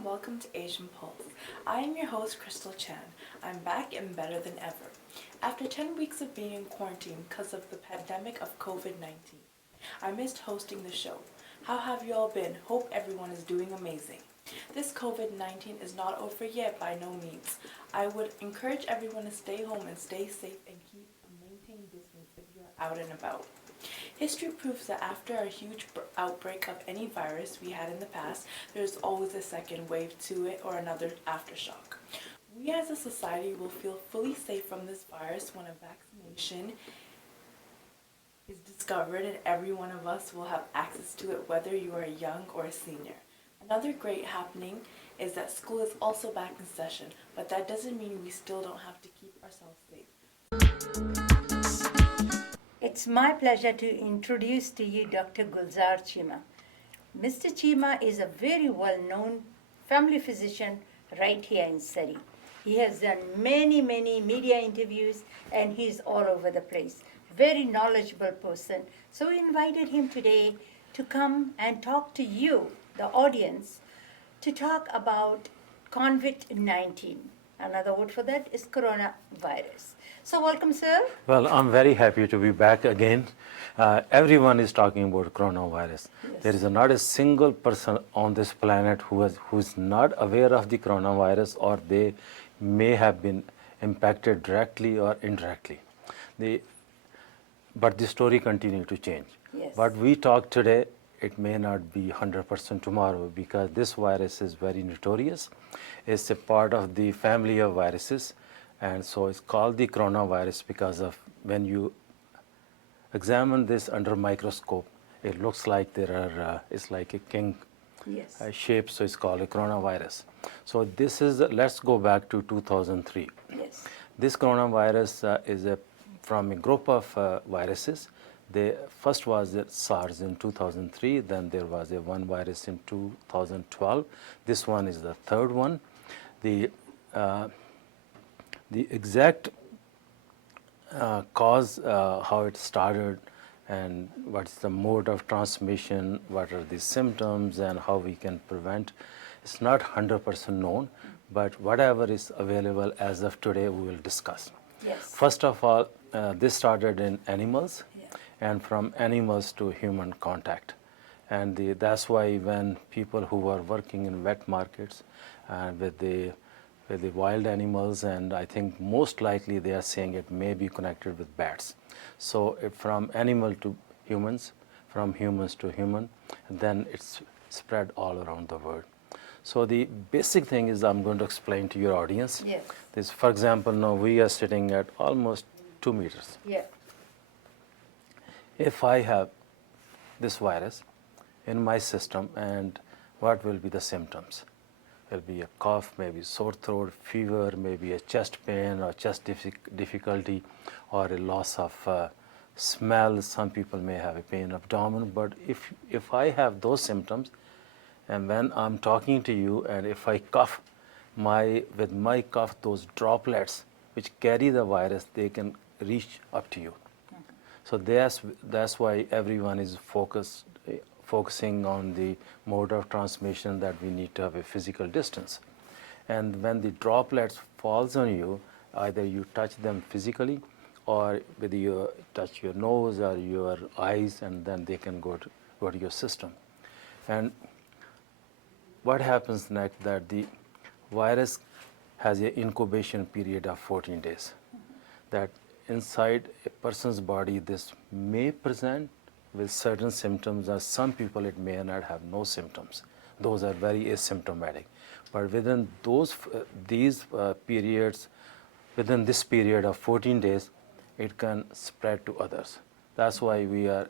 and welcome to Asian Pulse. I am your host, Crystal Chan. I'm back and better than ever. After 10 weeks of being in quarantine because of the pandemic of COVID-19, I missed hosting the show. How have you all been? Hope everyone is doing amazing. This COVID-19 is not over yet by no means. I would encourage everyone to stay home and stay safe and maintain distance if you're out and about. History proves that after a huge outbreak of any virus we had in the past, there's always a second wave to it or another aftershock. We as a society will feel fully safe from this virus when a vaccination is discovered and every one of us will have access to it whether you are young or a senior. Another great happening is that school is also back in session, but that doesn't mean we still don't have to keep ourselves safe. It's my pleasure to introduce to you Dr. Gulzar Chima. Mr. Chima is a very well-known family physician right here in Surrey. He has done many media interviews and he's all over the place. Very knowledgeable person. So we invited him today to come and talk to you, the audience, to talk about COVID-19. Another word for that is coronavirus. So welcome, sir. Well, I'm very happy to be back again. Everyone is talking about coronavirus. Yes. There is not a single person on this planet who's not aware of the coronavirus, or they may have been impacted directly or indirectly. But the story continues to change. Yes. What we talk today, it may not be 100% tomorrow, because this virus is very notorious. It's a part of the family of viruses, and so it's called the coronavirus because of when you examine this under microscope, it looks like there are, it's like a king Yes. shape, so it's called a coronavirus. So this is, let's go back to 2003. Yes. This coronavirus is from a group of viruses. The first was the SARS in 2003, then there was one virus in 2012. This one is the third one. The exact cause, how it started, and what's the mode of transmission, what are the symptoms, and how we can prevent, it's not 100% known, but whatever is available as of today, we will discuss. Yes. First of all, this started in animals, Yeah. and from animals to human contact. And that's why when people who are working in wet markets with the wild animals, and I think most likely they are saying it may be connected with bats. So from animal to humans, from humans to human, and then it's spread all around the world. So the basic thing is I'm going to explain to your audience. Yes. This, for example, now we are sitting at almost 2 meters. Yeah. If I have this virus in my system, and what will be the symptoms? It will be a cough, maybe sore throat, fever, maybe a chest pain or chest difficulty, or a loss of smell. Some people may have a pain abdomen. But if I have those symptoms, and when I'm talking to you, and if I cough, with my cough, those droplets which carry the virus, they can reach up to you. So that's why everyone is focusing on the mode of transmission, that we need to have a physical distance. And when the droplets falls on you, either you touch them physically, or with your touch your nose or your eyes, and then they can go to your system. And what happens next, that the virus has an incubation period of 14 days. That inside a person's body, this may present with certain symptoms, or some people it may not have no symptoms. Those are very asymptomatic. But within these periods, within this period of 14 days, it can spread to others. That's why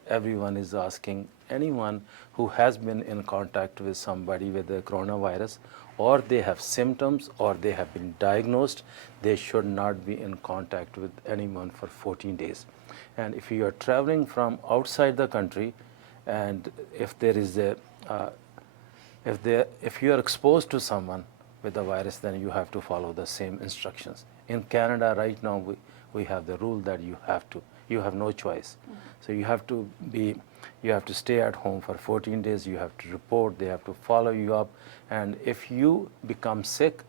everyone is asking anyone who has been in contact with somebody with the coronavirus, or they have symptoms, or they have been diagnosed, they should not be in contact with anyone for 14 days. And if you are traveling from outside the country, and if there is if you are exposed to someone with the virus, then you have to follow the same instructions. In Canada right now, we have the rule that you You have no choice. So you have to stay at home for 14 days. You have to report. They have to follow you up. And if you become sick,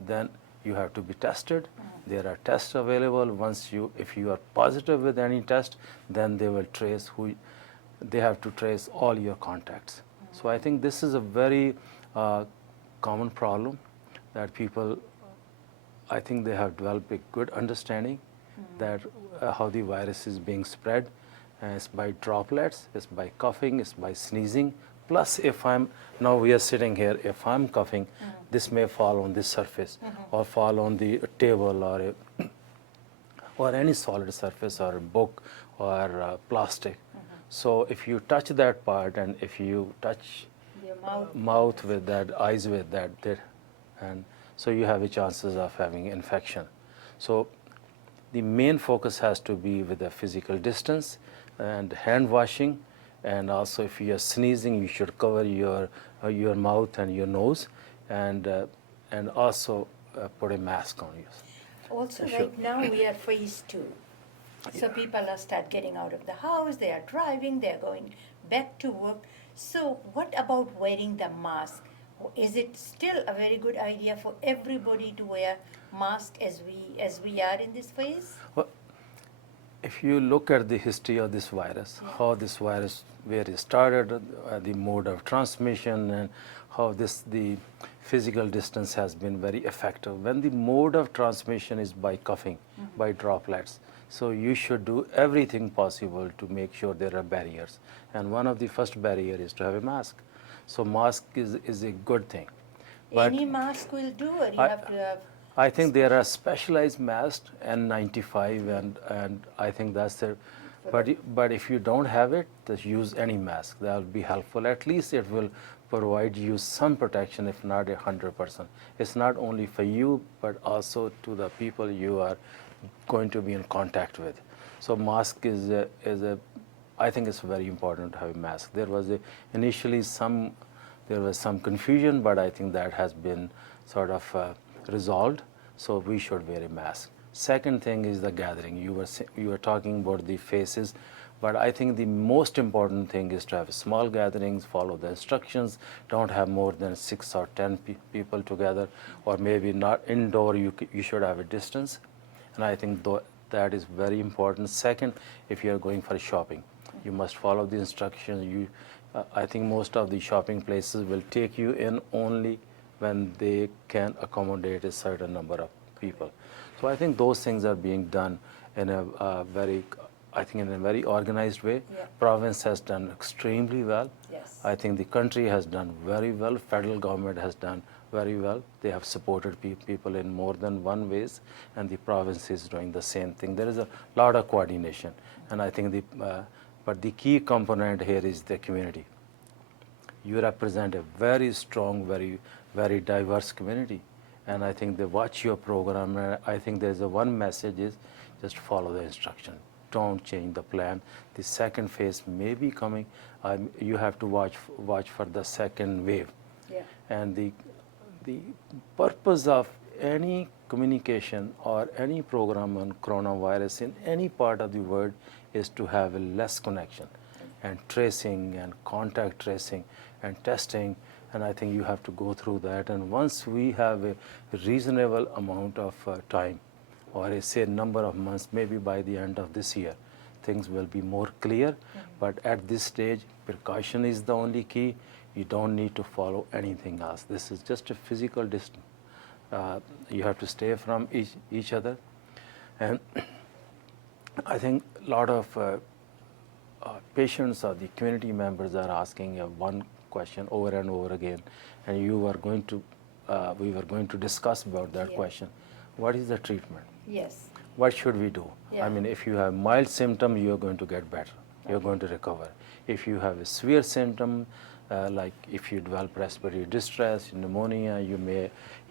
then you have to be tested. There are tests available. If you are positive with any test, then they will trace they have to trace all your contacts. So I think this is a very common problem that people, I think they have developed a good understanding that how the virus is being spread. It's by droplets, it's by coughing, it's by sneezing. Plus, now we are sitting here, if I'm coughing, this may fall on this surface or fall on the table or any solid surface or a book or plastic. So if you touch that part and if you touch Your mouth with that, eyes with that, and so you have a chances of having infection. So the main focus has to be with the physical distance and hand washing, and also if you are sneezing, you should cover your mouth and your nose, and also put a mask on you. Also, Sure. right now we are phase 2. So people are start getting out of the house, they are driving, they are going back to work. So what about wearing the mask? Is it still a very good idea for everybody to wear mask as we are in this phase? Well, if you look at the history of this virus, how this virus, where it started, the mode of transmission, and how the physical distance has been very effective. When the mode of transmission is by coughing, by droplets, so you should do everything possible to make sure there are barriers. And one of the first barrier is to have a mask. So mask is a good thing. But Any mask will do, or you I- have to have? I think there are specialized masks, N95, and I think that's the. But if you don't have it, just use any mask. That will be helpful. At least it will provide you some protection, if not 100%. It's not only for you, but also to the people you are going to be in contact with. So mask I think it's very important to have a mask. There was initially some confusion, but I think that has been sort of resolved. So we should wear a mask. Second thing is the gathering. You were talking about the faces, but I think the most important thing is to have small gatherings, follow the instructions, don't have more than 6 or 10 people together, or maybe not indoor. You should have a distance, and I think that is very important. Second, if you are going for shopping, you must follow the instructions. I think most of the shopping places will take you in only when they can accommodate a certain number of people. So I think those things are being done in a very organized way. Yeah. Province has done extremely well. Yes. I think the country has done very well. Federal government has done very well. They have supported people in more than one ways, and the province is doing the same thing. There is a lot of coordination, and I think but the key component here is the community. You represent a very strong, very, very diverse community, and I think they watch your program. And I think there's one message is just follow the instruction. Don't change the plan. The second phase may be coming. You have to watch for the second wave. Yeah. And the purpose of any communication or any program on coronavirus in any part of the world is to have a less connection and tracing and contact tracing and testing, and I think you have to go through that. And once we have a reasonable amount of time, or say number of months, maybe by the end of this year, things will be more clear. But at this stage, precaution is the only key. You don't need to follow anything else. This is just a physical distance. You have to stay from each other. And I think a lot of patients or the community members are asking one question over and over again, and we were going to discuss about that Yeah. question. What is the treatment? Yes. What should we do? Yeah. I mean, if you have mild symptom, you're going to get better. You're going to recover. If you have a severe symptom, like if you develop respiratory distress, pneumonia, you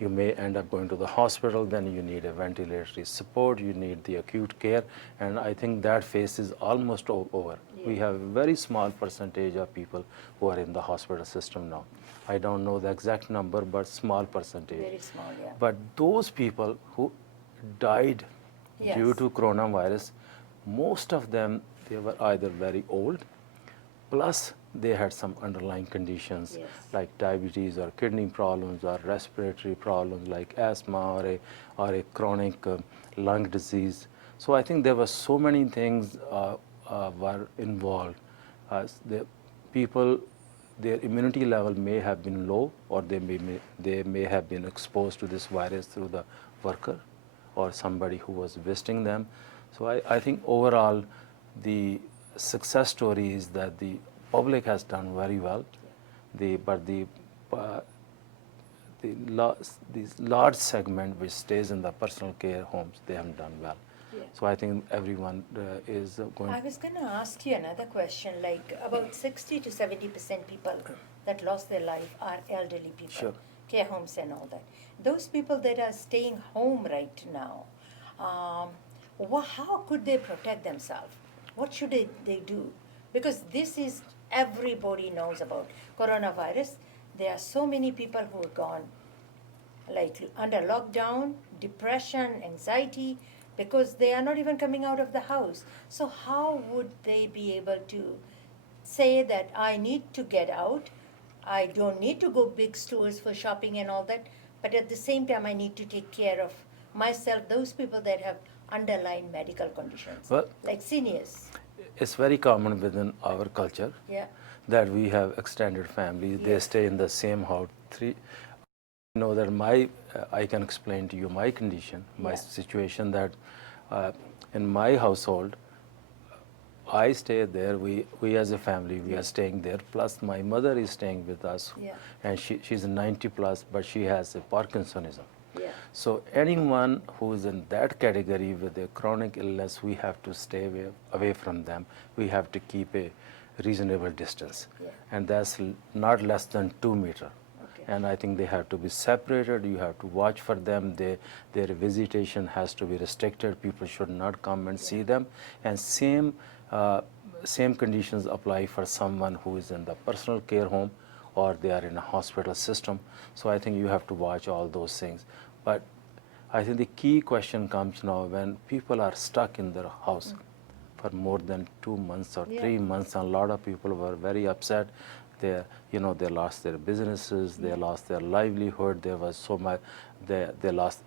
may end up going to the hospital. Then you need a ventilatory support. You need the acute care, and I think that phase is almost over. Yeah. We have a very small percentage of people who are in the hospital system now. I don't know the exact number, but small percentage. Very small, yeah. But those people who died Yes. due to coronavirus, most of them, they were either very old, plus they had some underlying conditions Yes. like diabetes or kidney problems or respiratory problems like asthma or a chronic lung disease. So I think there were so many things were involved. The people, their immunity level may have been low, or they may have been exposed to this virus through the worker or somebody who was visiting them. So I think overall the success story is that the public has done very well. But uh, this large segment which stays in the personal care homes, they haven't done well. Yeah. So I think everyone is going. I was going to ask you another question. Like about 60 to 70% people that lost their life are elderly people, Sure. care homes and all that. Those people that are staying home right now, how could they protect themselves? What should they do? Because this is everybody knows about coronavirus. There are so many people who are gone like under lockdown, depression, anxiety, because they are not even coming out of the house. So how would they be able to say that I need to get out, I don't need to go big stores for shopping and all that, but at the same time I need to take care of myself, those people that have underlying medical conditions, Well, like seniors. it's very common within our culture Yeah. that we have extended families. They Yes. stay in the same house. You know that I can explain to you my condition, my Yeah. situation, that in my household, I stay there. We as a family, we are staying there. Plus, my mother is staying with us, Yeah. and she's 90 plus, but she has a Parkinsonism. Yeah. So anyone who is in that category with a chronic illness, we have to stay away from them. We have to keep a reasonable distance, Yeah. and that's not less than 2 meters. Okay. And I think they have to be separated. You have to watch for them. Their visitation has to be restricted. People should not come and see them. And same conditions apply for someone who is in the personal care home or they are in a hospital system. So I think you have to watch all those things. But I think the key question comes now when people are stuck in their house for more than 2 months or Yeah. 3 months. And a lot of people were very upset. They lost their businesses, they lost their livelihood. There was so much. They lost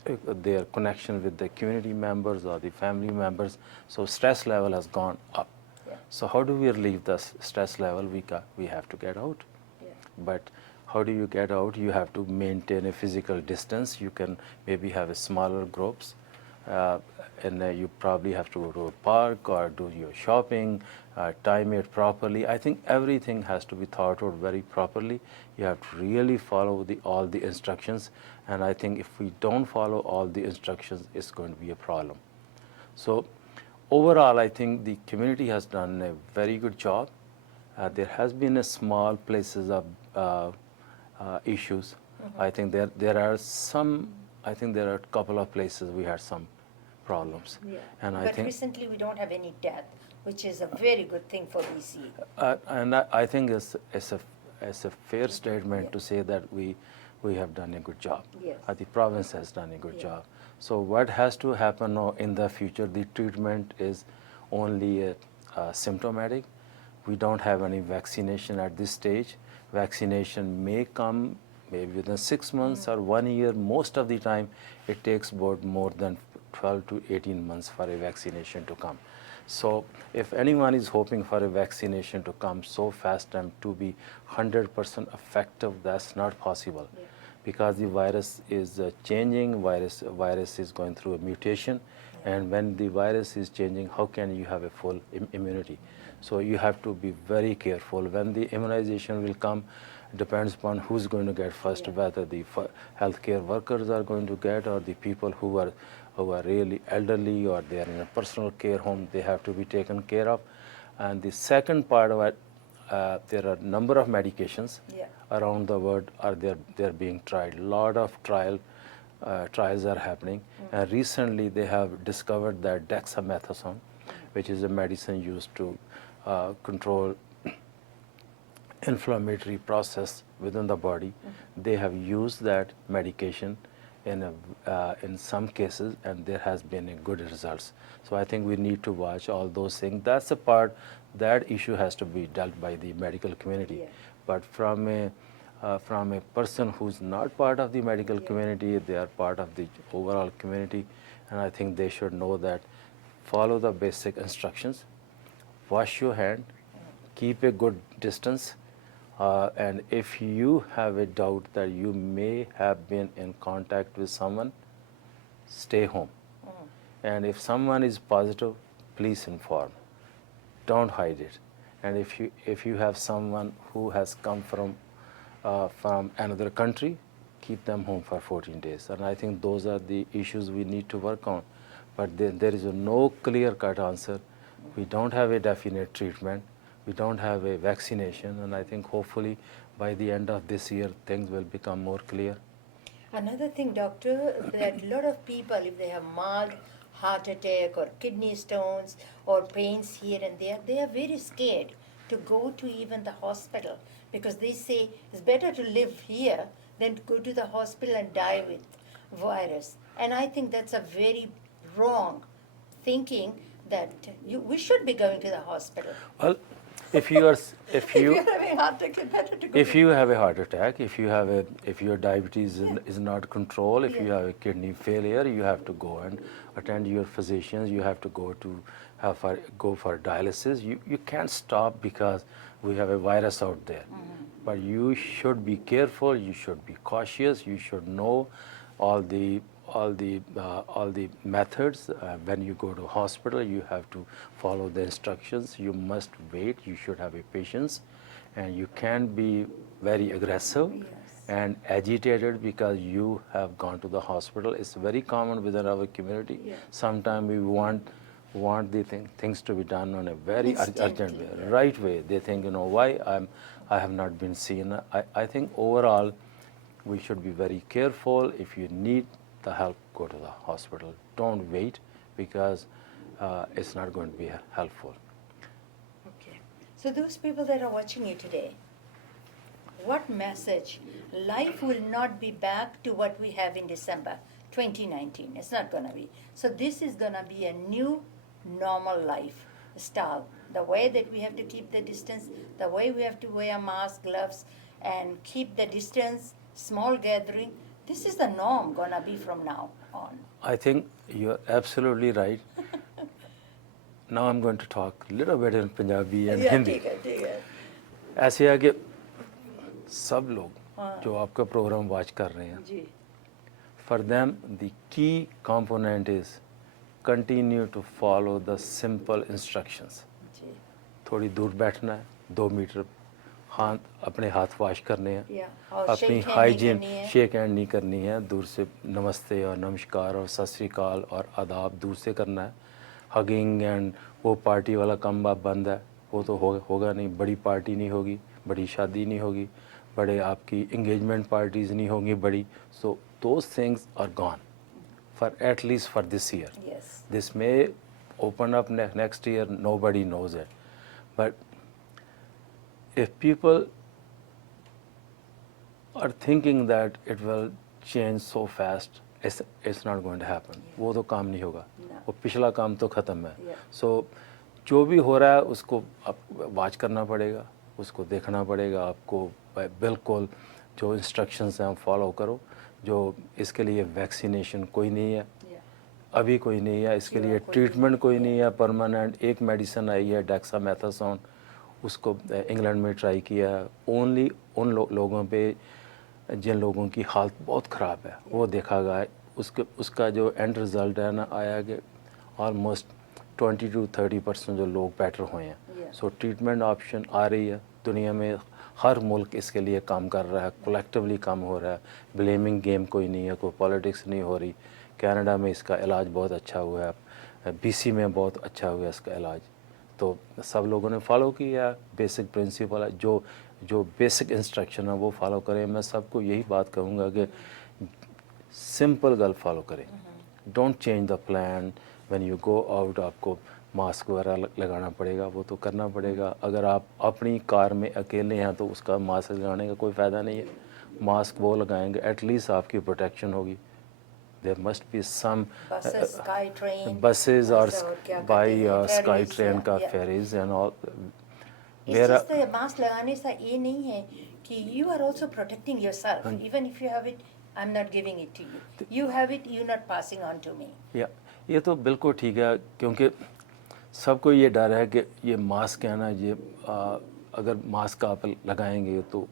their connection with the community members or the family members. So stress level has gone up. Yeah. So how do we relieve the stress level? We have to get out. Yeah. But how do you get out? You have to maintain a physical distance. You can maybe have a smaller groups, and you probably have to go to a park or do your shopping, time it properly. I think everything has to be thought out very properly. You have to really follow all the instructions, and I think if we don't follow all the instructions, it's going to be a problem. So overall, I think the community has done a very good job. There has been a small places of issues. I think there are some. I think there are a couple of places we had some problems. Yeah. And I But think recently we don't have any death, which is a very good thing for BC. and I think it's a fair statement Yeah. to say that we have done a good job. Yes. The province has done a good Yeah. job. So what has to happen now in the future? The treatment is only symptomatic. We don't have any vaccination at this stage. Vaccination may come maybe within 6 months or 1 year. Most of the time, it takes about more than 12 to 18 months for a vaccination to come. So if anyone is hoping for a vaccination to come so fast and to be 100% effective, that's not possible. Yeah. Because the virus is changing, virus is going through a mutation, and when the virus is changing, how can you have a full immunity? So you have to be very careful. When the immunization will come, depends upon who's going to get first, Yeah. whether the healthcare workers are going to get or the people who are really elderly or they are in a personal care home, they have to be taken care of. And the second part of it, there are a number of medications Yeah. around the world they're being tried. A lot of trials are happening. And recently they have discovered that dexamethasone, which is a medicine used to control inflammatory process within the body. They have used that medication in some cases, and there has been a good results. So I think we need to watch all those things. That's the part, that issue has to be dealt by the medical community. Yeah. But from a person who's not part of the medical community, they are part of the overall community, and I think they should know that follow the basic instructions, wash your hand, keep a good distance, and if you have a doubt that you may have been in contact with someone, stay home. And if someone is positive, please inform. Don't hide it. And if you have someone who has come from another country, keep them home for 14 days. And I think those are the issues we need to work on. But there is no clear-cut answer. We don't have a definite treatment. We don't have a vaccination. And I think hopefully by the end of this year, things will become more clear. Another thing, doctor, that a lot of people, if they have mild heart attack or kidney stones or pains here and there, they are very scared to go to even the hospital because they say it's better to live here than to go to the hospital and die with virus. And I think that's a very wrong thinking that we should be going to the hospital. Well, if you are, If you're having heart attack, it's better to go. if you have a heart attack, if your diabetes is not controlled, if you Yeah. have a kidney failure, you have to go and attend your physicians. You have to go for dialysis. You can't stop because we have a virus out there. But you should be careful. You should be cautious. You should know all the methods. When you go to hospital, you have to follow the instructions. You must wait. You should have a patience, and you can't be very aggressive Yes. and agitated because you have gone to the hospital. It's very common within our community. Yeah. Sometimes we want the things to be done on a very urgent Instantly, way, right way. They think, why I have not been seen. I think overall we should be very careful. If you need the help, go to the hospital. Don't wait because it's not going to be helpful. Okay. So those people that are watching you today, what message? Life will not be back to what we have in December 2019. It's not going to be. So this is going to be a new normal life style. The way that we have to keep the distance, the way we have to wear masks, gloves, and keep the distance, small gathering. This is the norm going to be from now on. I think you're absolutely right. Now I'm going to talk a little bit in Punjabi and Hindi. ठीक है. ऐसे है कि सब लोग जो आपका programme watch कर रहे हैं, जी. for them the key component is continue to follow the simple instructions. जी. थोड़ी दूर बैठना है, 2 मीटर अपने हाथ वॉश करने हैं, Yeah. और अपनी shake hand नहीं हाइजीन करनी है. शेक हैंड नहीं करनी है, दूर से नमस्ते और नमस्कार और सत श्री अकाल और आदाब दूर से करना है. हगिंग एंड वो पार्टी वाला काम बाप बंद है, वो तो होगा नहीं. बड़ी पार्टी नहीं होगी, बड़ी शादी नहीं होगी, बड़े आपकी इंगेजमेंट पार्टीज नहीं होंगी बड़ी. सो those things are gone for at least for this year. Yes. This may open up next year, nobody knows it. But if people are thinking that it will change so fast, it's not going to happen. वो तो काम नहीं होगा, वो पिछला काम तो ख़त्म है. Yeah. So जो भी हो रहा है उसको आप वॉच करना पड़ेगा, उसको देखना पड़ेगा. आपको बिल्कुल जो इंस्ट्रक्शंस हैं फॉलो करो. जो इसके लिए वैक्सीनेशन कोई नहीं है, अभी कोई नहीं है. इसके लिए ट्रीटमेंट कोई नहीं है परमानेंट. एक मेडिसिन आई है डेक्सामेथासोन, उसको इंग्लैंड में ट्राई किया है. ओनली उन लोगों पे जिन लोगों की हालत बहुत ख़राब है वो देखा गया है. उसका जो एंड रिज़ल्ट है ना आया कि ऑलमोस्ट 20 to 30% जो लोग बेटर हुए हैं. सो ट्रीटमेंट ऑप्शन आ रही है. दुनिया में हर मुल्क इसके लिए काम कर रहा है, कलेक्टिवली काम हो रहा है. ब्लेमिंग गेम कोई नहीं है, कोई पॉलिटिक्स नहीं हो रही. कनाडा में इसका इलाज बहुत अच्छा हुआ है, BC में बहुत अच्छा हुआ है इसका इलाज. तो सब लोगों ने फॉलो किया. बेसिक प्रिंसिपल है, जो बेसिक इंस्ट्रक्शन है वो फॉलो करें. मैं सबको यही बात कहूँगा कि सिंपल गल फॉलो करें. Don't change the plan. When you go out आपको मास्क वगैरह लगाना पड़ेगा, वो तो करना पड़ेगा. अगर आप अपनी कार में अकेले हैं तो उसका मास्क लगाने का कोई फ़ायदा नहीं है. मास्क वो लगाएंगे एटलीस्ट आपकी प्रोटेक्शन होगी. There must be some Buses, SkyTrain. buses or और क्या कहते by हैं, ferries, SkyTrain का yeah. ferries and all. It's Where just the mask लगाने से ये नहीं है कि you are also protecting yourself. Even if you have it, I'm not giving it to you. You have it, you're not passing on to me. या ये तो बिल्कुल ठीक है, क्योंकि सबको ये डर है कि ये मास्क है ना, ये अगर मास्क आप लगाएंगे तो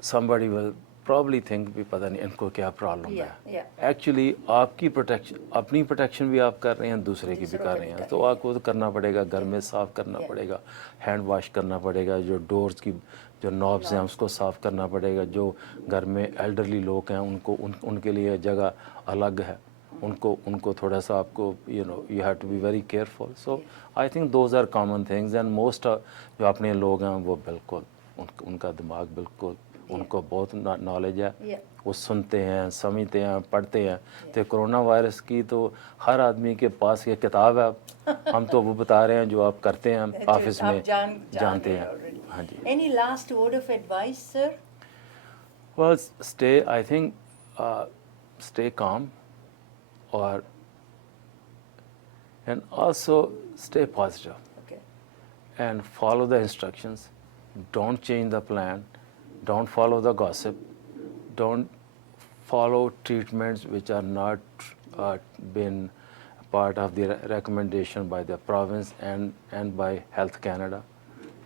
somebody will probably think भी पता नहीं इनको क्या प्रॉब्लम है. एक्चुअली आपकी प्रोटेक्शन, अपनी प्रोटेक्शन भी आप कर रहे हैं, दूसरे की भी कर रहे हैं. तो आपको तो करना पड़ेगा, घर में साफ़ करना पड़ेगा, हैंड वॉश करना पड़ेगा, जो डोर्स की जो नॉब्स हैं उसको साफ़ करना पड़ेगा, जो घर में एल्डरली लोग हैं उनके लिए जगह अलग है, उनको थोड़ा सा आपको you have to be very careful. So I think those are common things and most जो अपने लोग हैं वो बिल्कुल उनका दिमाग बिल्कुल उनको बहुत नॉलेज है. वो सुनते हैं, समझते हैं, पढ़ते हैं. तो कोरोना वायरस की तो हर आदमी के पास ये किताब है. हम तो वो बता रहे हैं जो आप करते हैं ऑफिस में, जानते हैं. हाँ जी. Any last word of advice, sir? Well, I think stay calm and also stay positive. Okay. And follow the instructions. Don't change the plan. Don't follow the gossip. Don't follow treatments which are not been part of the recommendation by the province and by Health Canada.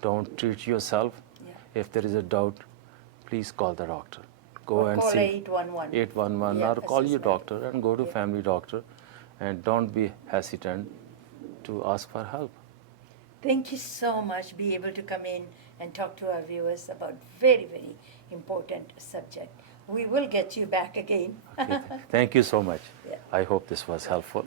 Don't treat yourself. Yeah. If there is a doubt, please call the doctor. Go or and call see 811. or call your doctor and go to family doctor, and don't be hesitant to ask for help. Thank you so much. Be able to come in and talk to our viewers about very, very important subject. We will get you back again. Okay. Thank you so much. Yeah. I hope this was helpful.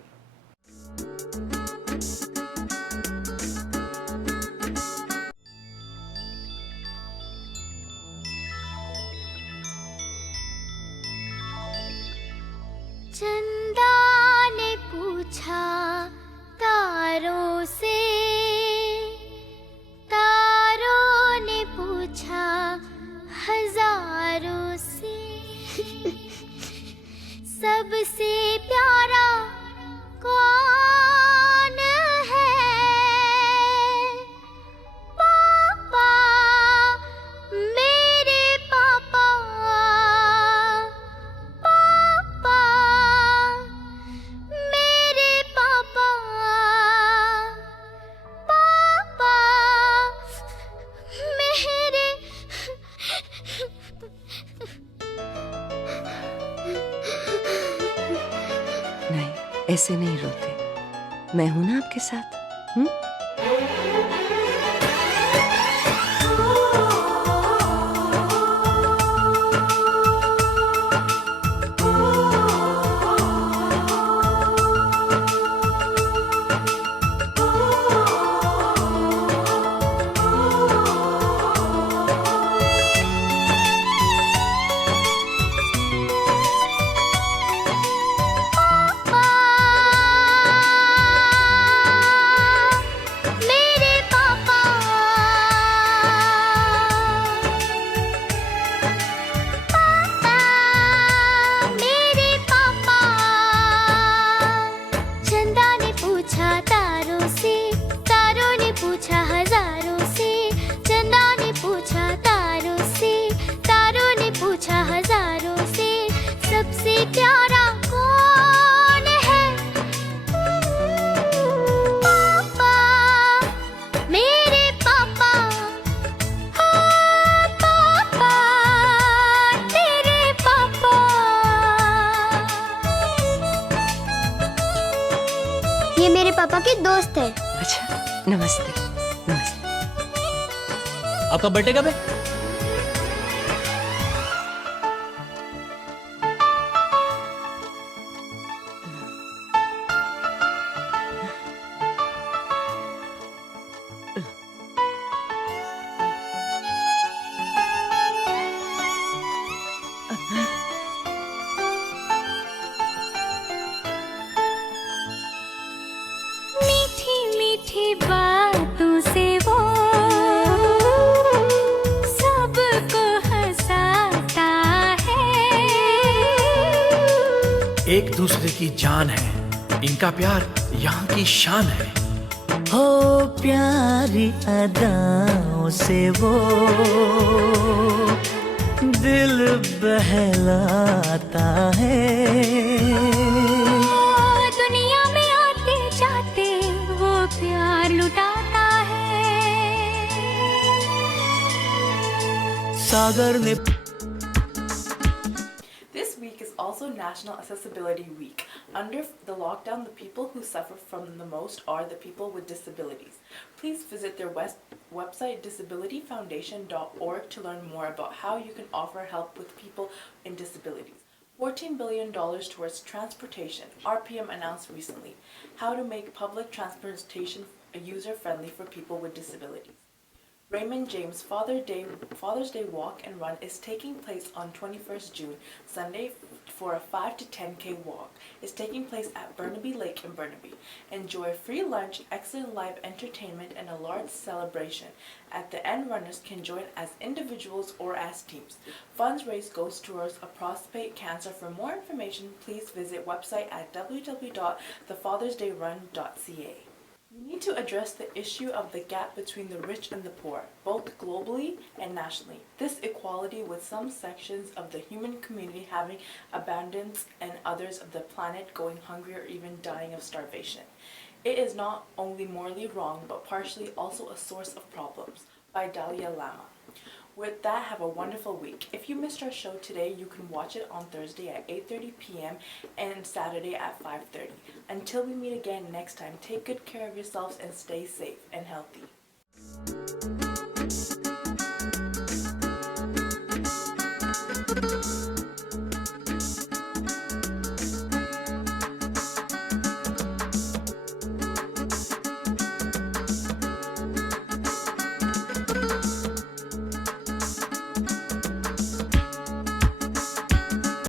चंदा ने पूछा तारों से, तारों ने पूछा हजारों से, सबसे प्यारा कौन है? पापा, मेरे पापा, पापा, मेरे पापा, पापा, मेरे नहीं, ऐसे नहीं रोते. मैं हूं ना आपके साथ. मेरे पापा, पापा, मेरे पापा. चंदा ने पूछा तारों से, तारों ने पूछा हजारों से, चंदा ने पूछा तारों से, तारों ने पूछा हजारों से, सबसे प्यारा कौन है? पापा, मेरे पापा, पापा, तेरे पापा. ये मेरे पापा के दोस्त है. अच्छा, नमस्ते. नमस्ते. आपका बर्थडे कब है? मीठी मीठी बातों से वो एक दूसरे की जान है, इनका प्यार यहाँ की शान है। हो प्यारी अदाओं से वो दिल बहलाता है। दुनिया में आते जाते वो प्यार लुटाता है। सागर ने This week is also National Accessibility Week. Under the lockdown, the people who suffer from the most are the people with disabilities. Please visit their website disabilityfoundation.org to learn more about how you can offer help with people in disabilities. $14 billion towards transportation, RPM announced recently. How to make public transportation user-friendly for people with disabilities. Raymond James Father's Day Walk and Run is taking place on 21st June, Sunday, for a 5 to 10K walk. It's taking place at Burnaby Lake in Burnaby. Enjoy free lunch, excellent live entertainment, and a large celebration. At the end, runners can join as individuals or as teams. Funds raised goes towards a prostate cancer. For more information, please visit website at www.thefathersdayrun.ca. We need to address the issue of the gap between the rich and the poor, both globally and nationally. This equality with some sections of the human community having abundance and others of the planet going hungry or even dying of starvation. It is not only morally wrong, but partially also a source of problems. By Dalai Lama. With that, have a wonderful week. If you missed our show today, you can watch it on Thursday at 8:30 p.m. and Saturday at 5:30. Until we meet again next time, take good care of yourselves and stay safe and healthy.